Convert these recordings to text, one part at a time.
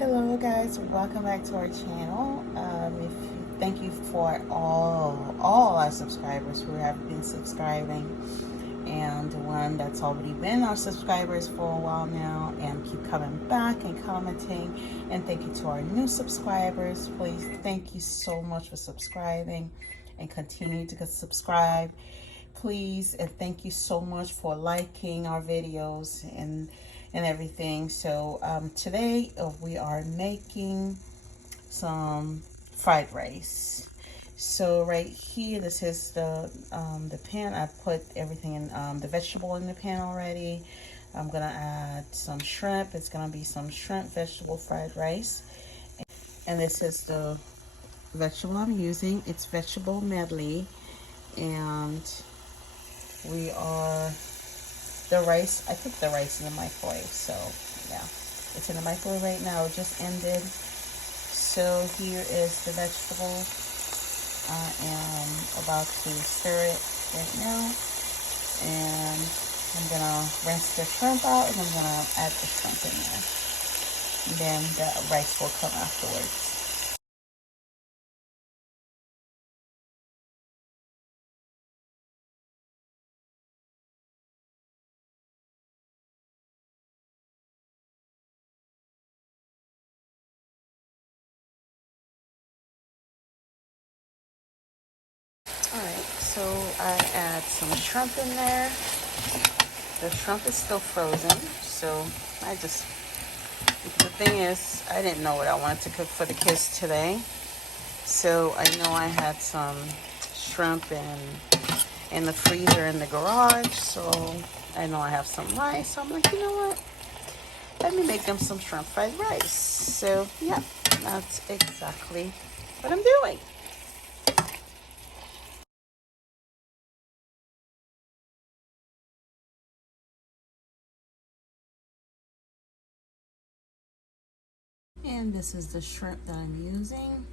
Hello guys, welcome back to our channel. Thank you for all our subscribers who have been subscribing, and the one that's already been our subscribers for a while now and keep coming back and commenting. And thank you to our new subscribers. Please, thank you so much for subscribing and continue to subscribe, please. And thank you so much for liking our videos and everything. So today we are making some fried rice. So right here, this is the pan. I put everything in the vegetable in the pan already. I'm gonna add some shrimp. It's gonna be some shrimp vegetable fried rice. And this is the vegetable I'm using. It's vegetable medley. And we are the rice. I put the rice in the microwave, so yeah, it's in the microwave right now. It just ended. So here is the vegetable. I am about to stir it right now, and I'm gonna rinse the shrimp out, and I'm gonna add the shrimp in there. And then the rice will come afterwards. Alright, so I add some shrimp in there. The shrimp is still frozen, so the thing is, I didn't know what I wanted to cook for the kids today. So I know I had some shrimp in the freezer in the garage, so I know I have some rice. So I'm like, you know what? Let me make them some shrimp fried rice. So yeah, that's exactly what I'm doing. And this is the shrimp that I'm using.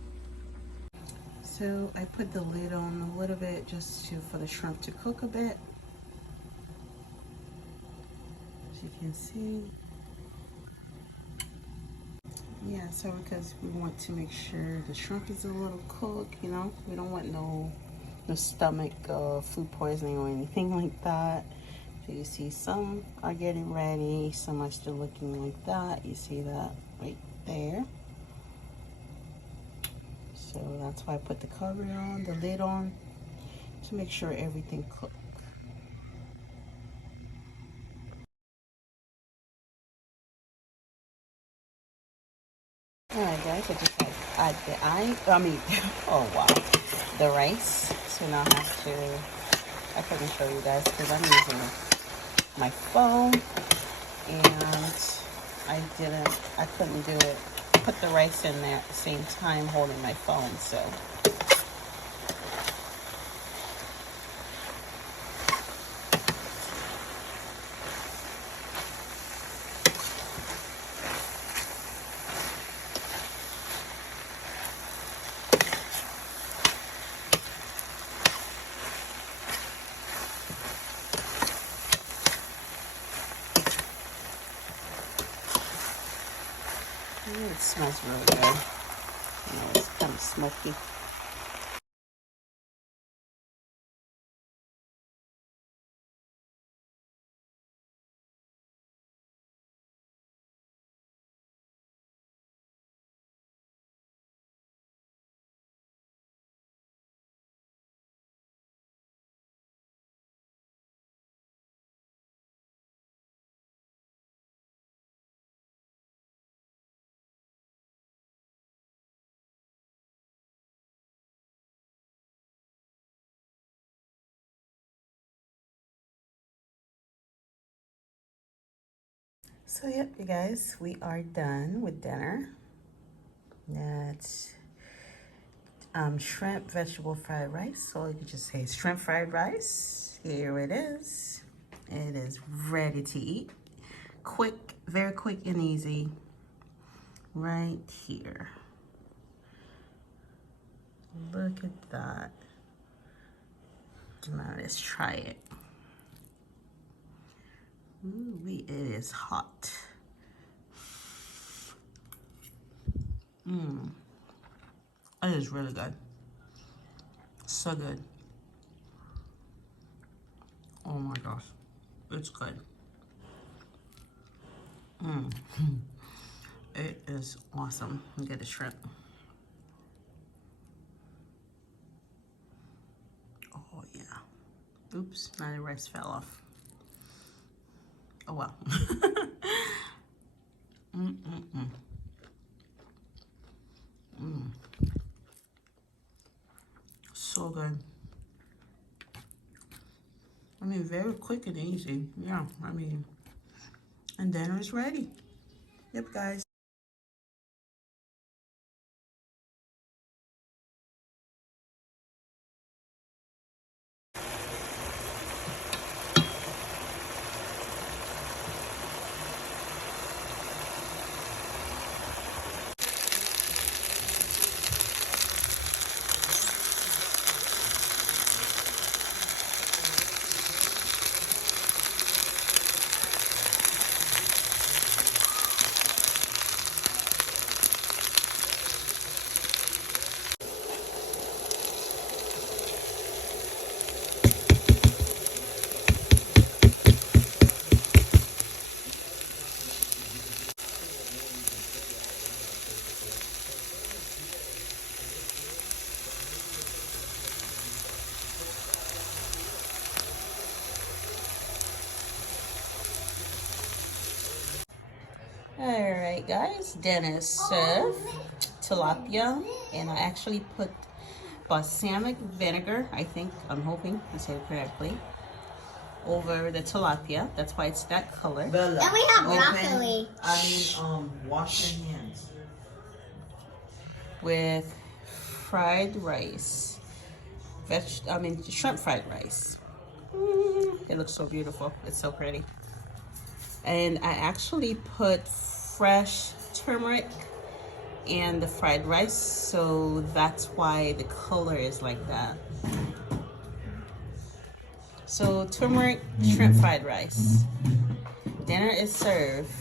So I put the lid on a little bit just for the shrimp to cook a bit. As you can see. Yeah, so because we want to make sure the shrimp is a little cooked, you know. We don't want no stomach food poisoning or anything like that. So you see some are getting ready, some are still looking like that. You see that right there. So that's why I put the cover on, the lid on, to make sure everything cooked. Alright guys, I just add oh wow, the rice. So now I couldn't show you guys because I'm using my phone, and I couldn't do it, put the rice in there at the same time holding my phone, so. It smells really good. You know, it's kind of smoky. So yep, you guys, we are done with dinner. That's shrimp vegetable fried rice. So you can just say shrimp fried rice. Here it is. It is ready to eat. Quick, very quick and easy. Right here. Look at that. Now let's try it. Ooh, it is hot. Mmm. It is really good. So good. Oh my gosh. It's good. Mmm. It is awesome. Let me get the shrimp. Oh yeah. Oops, now the rice fell off. Oh well. Mm-mm-mm. Mm. So good. I mean, very quick and easy. Yeah, I mean, and dinner is ready. Yep, guys. All right, guys. Dinner is served. Tilapia, and I actually put balsamic vinegar. I'm hoping I said it correctly. Over the tilapia. That's why it's that color. Bella, then we have broccoli. Wash your hands. With fried rice. Shrimp fried rice. It looks so beautiful. It's so pretty. And I actually put fresh turmeric in the fried rice, so that's why the color is like that. So turmeric shrimp fried rice. Dinner is served.